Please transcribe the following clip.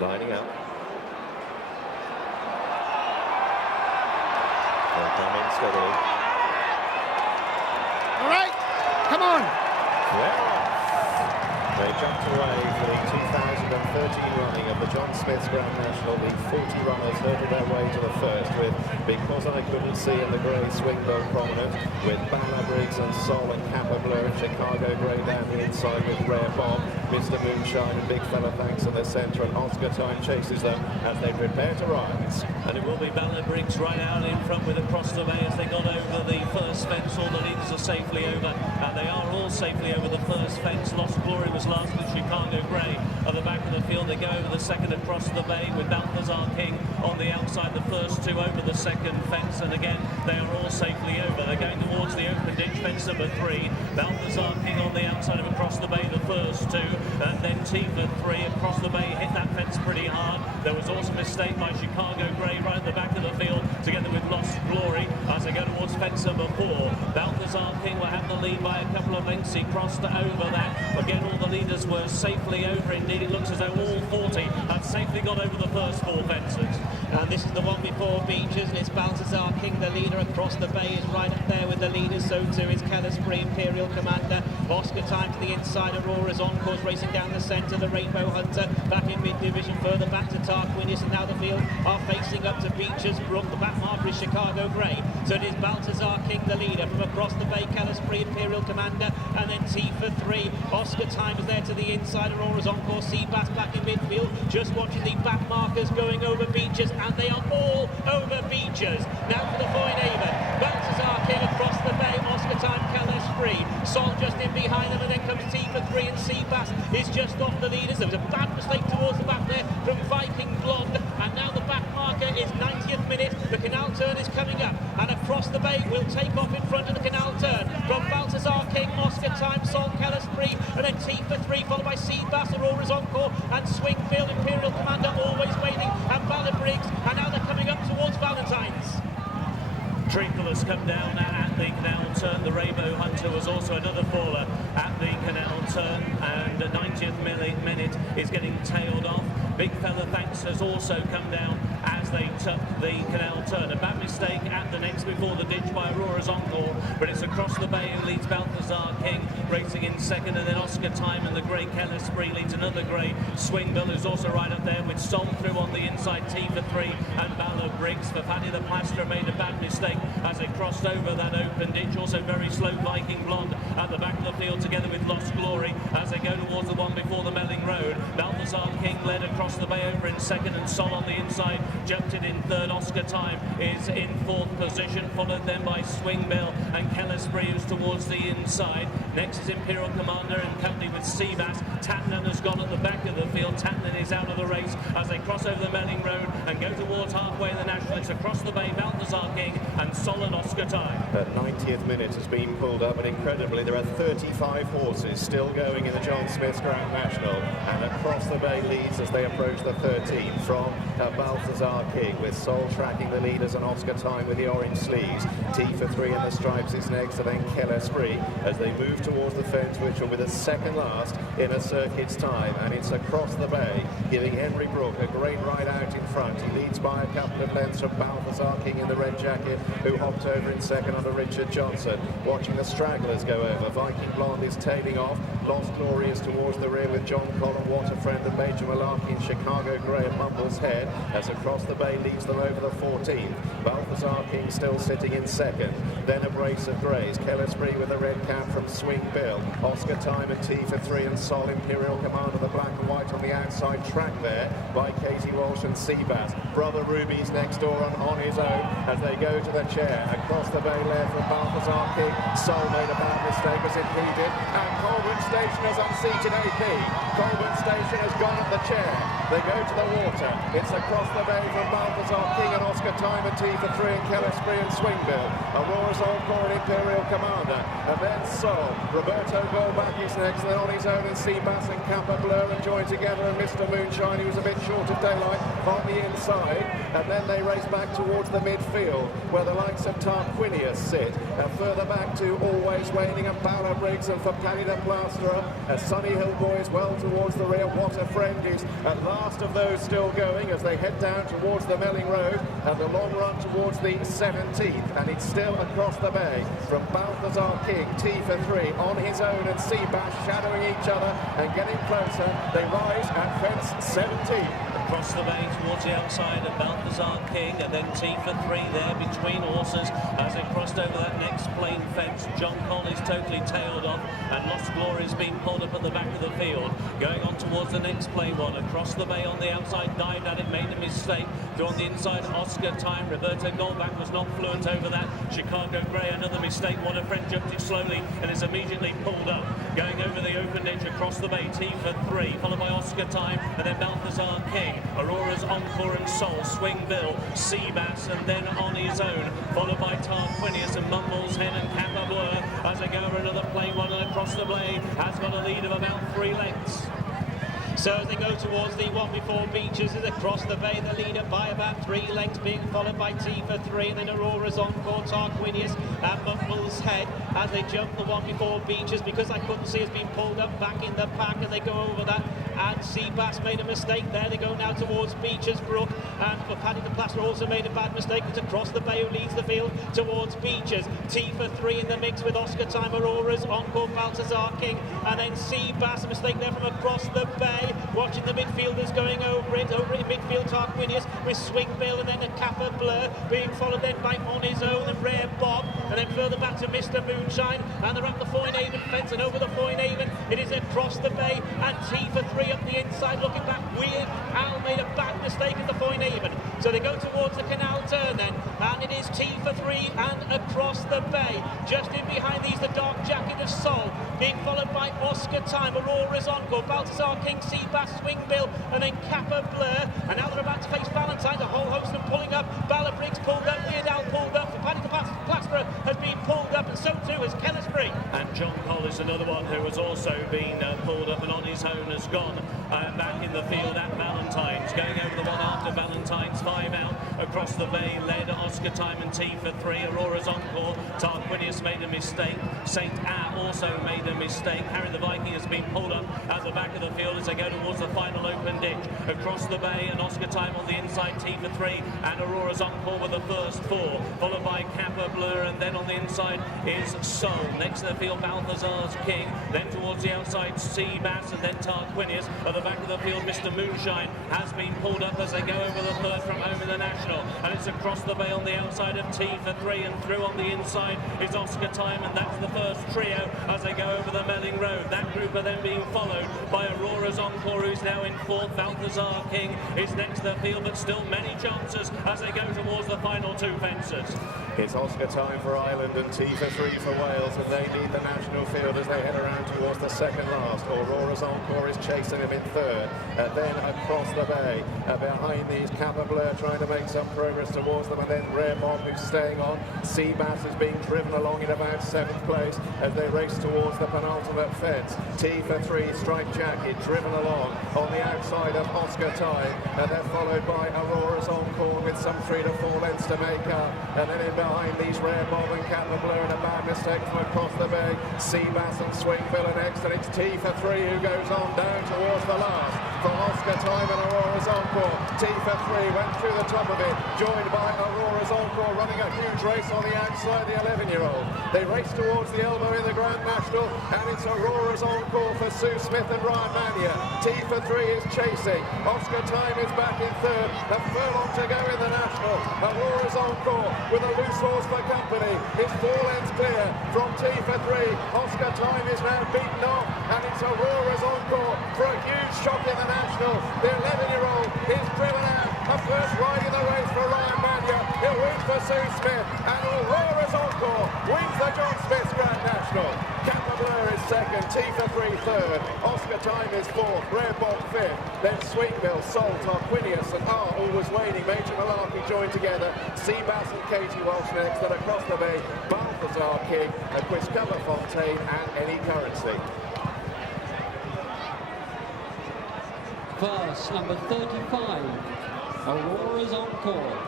lining up. They'll come in steadily. All right, come on. Well, they jumped away for the 2013 running of the John Smith's Grand National. The 40 runners herded their way to the first with Because I Couldn't See in the grey Swingbell prominent, with Bala Briggs and Sol and Kappa Blur, Chicago Grey down the inside with Rare Bomb, Mr. Moonshine and Big Fella Thanks in the centre, and Oscar Time chases them as they prepare to rise. And it will be Bala Briggs right out in front with Across the Bay as they got over the first fence. All the leaders are safely over, and they are all safely over the first fence. Lost Glory was last with Chicago Grey. At the back of the field, they go over the second Across the Bay with Balthazar King on the outside. The first two over the second fence, and again, they are all safely over. They're going towards the open ditch, fence number 3. Balthazar King on the outside of Across the Bay, the first two, and then Tifa 3. Across the Bay hit that fence pretty hard. There was also a mistake by Chicago Grey right at the back of the field, together with Lost Glory as they go towards fence number 4. Balthazar King will have the lead by a couple of lengths. He crossed over that. Again, all the leaders were safely over. Indeed, it looks as though all 40 had safely got over the first 4 fences. And this is the one before Beeches, and it's Balthazar King, the leader. Across the Bay is right up there with the leaders. So too is Kellersbury, Imperial Commander. Oscar Time to the inside. Aurora's on course, racing down the centre. The Rainbow Hunter back in mid-division, further back to Tarquinius, and now the field are facing up to Beeches Brook. The back marker is Chicago Grey. So it is Balthazar King, the leader. From Across the Bay, Kellersbury, Imperial Commander, and then Tifa 3. Oscar Time is there to the inside. Aurora's on course. Seabass back in midfield, just watching the back markers going over Beeches, and they are all over Beeches. Now for the Foyne-Avon. Balthazar King Across the Bay, Oscar Time, Kellersbury. Sol just in behind them, and then comes Tifa 3, and Seabass is just off the leaders. There was a bad mistake towards the back there from Viking Blonde, and now the back marker is 90th minute. The Canal Turn is coming up, and Across the Bay will take off in front of the Canal Turn from Balthazar King, Oscar Time, Sol, Kellersbury, and then Tifa 3, followed by Seabass, Aurora's Encore, and Swingfield, Imperial Commander always waiting, and Bala Briggs, and now they're coming up towards Valentine's. Treacle has come down at the Canal Turn. The Rainbow Hunter was also another faller at the Canal Turn, and the 90th minute is getting tailed off. Big Fella Thanks has also come down as they took the Canal Turn. A bad mistake at the next before the ditch by Aurora's Encore, but it's Across the Bay who leads Balthazar King, racing in second, and then Oscar Time and the grey Kellersbury leads another grey Swingbill, who's also right up there with Sol through on the inside, Tifa 3 and Bala Briggs. For Paddy the Plasterer made a bad mistake as they crossed over that open ditch. Also very slow Viking Blonde at the back of the field, together with Lost Glory as they go towards the one before the Melling Road. Balthazar King led Across the Bay over in second, and Sol on the inside jumped it in third. Oscar Time is in 4th position, followed then by Swingbill and Kellersbury, who's towards the inside. Next is Imperial Commander in company with Seabass. Tatnan has gone at the back of the field. Tatnan is out of the race as they cross over the Melling Road and go towards halfway the National. It's Across the Bay, Balthazar King and Sol and Oscar Time. The 90th minute has been pulled up, and incredibly there are 35 horses still going in the John Smith's Grand National, and Across the Bay leads as they approach the 13th from Balthazar King, with Sol tracking the leaders and Oscar Time with the orange sleeves. Tifa 3 in the stripes is next, and then Kellersbury as they move towards the fence, which will be the second last in a circuit's time. And it's Across the Bay giving Henry Brook a great ride out in front. He leads by a couple of lengths from Balthazar King in the red jacket, who hopped over in second under Richard Johnson. Watching the stragglers go over, Viking Blonde is tailing off. Lost Glory is towards the rear with John Collin, Waterfriend and Major Malarkey in Chicago Grey and Mumble's Head as Across the Bay leads them over the 14th. Balthazar King still sitting in second. Then a brace of greys. Kellersbury with a red cap from Swingbill. Oscar Time and Tifa 3 and Sol, Imperial Commander, the black and white on the outside track there by Katie Walsh and Seabass. Brother Ruby's next door on his own as they go to the chair. Across the Bay left from Balthazar King. Sol made a bad mistake as impeded, and Colburn Station has unseated AP. Colburn Station has gone at the chair. They go to the water. It's Across the Bay from Balthazar King and Oscar Time and Tifa 3 and Kellersbury and Swingbill. Aurora's Encore and Imperial Commander, and then Sol. Roberto Goldback is next, and then on his own and Seabass and Kappa Blur and join together, and Mr. Moonshine, who's a bit short of daylight, on the inside. And then they race back towards the midfield where the likes of Tarquinius sit, and further back to Always Waiting and Bala Briggs, and for Paddy the Plasterer, Sunny Hill Boys well towards the rear. What a Friend is at last last of those still going as they head down towards the Melling Road and the long run towards the 17th. And it's still across the bay from Balthazar King, T for 3, on his own, and Seabass shadowing each other and getting closer. They rise at fence 17. Across the bay towards the outside of Balthazar King, and then T for 3 there between horses as they crossed over that next plain fence. John Collins totally tailed off, and Lost Glory has been pulled up at the back of the field. Going on towards the next plain one. Across the bay on the outside, dived at it, made a mistake. Through on the inside, Oscar Time. Roberto Goldback was not fluent over that. Chicago Grey, another mistake. What a friend jumped it slowly and is immediately pulled up. Going over the open ditch across the bay, T for 3, followed by Oscar Time, and then Balthazar King. Aurora's Encore and Soul, Swing Bill, Seabass, and then On His Own, followed by Tarquinius and Mumbles Hen and Kappa Blur as they go over another plain one, and across the bay has got a lead of about 3 lengths. So as they go towards the one before Beaches, is across the bay, the leader by about 3 lengths, being followed by T for 3, and then Aurora's Encore, Tarquinius and Mumble's Head as they jump the one before Beaches, because I couldn't see has been pulled up back in the pack, and they go over that. And Seabass made a mistake there. They go now towards Beaches Brook, and Paddy the Plaster also made a bad mistake. It's across the bay who leads the field towards Beaches. T for 3 in the mix with Oscar Time, Aurora's Encore, Balthazar King, and then Seabass, a mistake there from across the bay. Watching the midfielders going over in midfield, Tarquinius with Swing Bill, and then a Kappa Blur being followed then by On His Own and Rare Bob, and then further back to Mr. Moonshine, and they're up the Foynehaven fence, and over the Foynehaven it is across the bay, and T for 3 up the inside looking back. Weird Al made a bad mistake at the Foynehaven, so they go towards the canal turn then, and it is T for 3 and across the bay. Just in behind these, the Dark Jacket of Soul being followed by Oscar Time, Aurora's Encore, Balthazar King, Seabass, Swing Bill, and then Kappa Blur, and now they're about to face Valentine. A whole host of them pulling up. Ballabriggs pulled up, Weird Al pulled up, Paddy the Plasterer has been pulled up, and so too has Kellersbury. And John Collis, another one who has also been pulled up and On His Own, has gone back in the field at Valentine's. Going over the one after Valentine's, 5 out across the bay, led Oscar Time and T for 3. Aurora's Encore, Tarquinius made a mistake. St. A also made a mistake. Harry the Viking has been pulled up at the back of the field as they go towards the final open ditch. Across the bay, and Oscar Time on the inside, T for 3, and Aurora's Encore with the first 4, followed by Kappa Blur, and then on the inside is Soul. Next to the field, Balthazar's King, then towards the outside, Seabass, and then Tarquinius. At the back of the field, Mr. Moonshine has been pulled up as they go over the third from home in the National, and it's across the bay on the outside of T for 3, and through on the inside is Oscar Time, and that's the first trio as they go over the Melling Road. That group are then being followed by Aurora's Encore, who's now in 4th. Balthazar King is next to the field, but still many chances as they go towards the final 2 fences. It's Oscar Time for Ireland and T for 3 for Wales, and they lead the national field as they head around towards the second last. Aurora's Encore is chasing him in 3rd. Then across the bay, behind these, Kappa Blur trying to make some progress towards them, and then Rare Bob, who's staying on. Seabass is being driven along in about 7th place as they race towards the penultimate fence. T for 3, Striped Jacket, driven along on the outside of Oscar Time, and they're followed by Aurora's Encore with some 3 to 4 lengths to make up, and then in behind these, Rare Bob and Kappa Blur, and a bad mistake from across the bay. Seabass and Swing Bill are next, and it's T for 3 who goes on down towards the last for Oscar Time and Aurora's Encore. T for 3 went through the top of it, joined by Aurora's Encore running a huge race on the outside, the 11-year-old. They race towards the elbow in the Grand National, and it's Aurora's Encore for Sue Smith and Ryan Mania. T for 3 is chasing. Oscar Time is back in 3rd. A furlong to go in the National. Aurora's Encore with a loose horse for company is 4 lengths clear from T for 3. Oscar Time is now beaten off, and it's Aurora's Encore for a huge shock in the National. The 11-year-old is driven out. A first ride in the race for Ryan Mania. He'll win for Sue Smith, and Aurora's Encore wins the John Smith's Grand National. Kappa Blur is 2nd, T for 3 3rd, Oscar Time is 4th, Rare Bob 5th, then Swing Bill, Soul, Tarquinius and R always waiting. Major Malarkey joined together, Seabass and Katie Walsh next, and across the bay, Balthazar King, and Quiscover Fontaine and Any Currency. First, number 35, Aurora's Encore.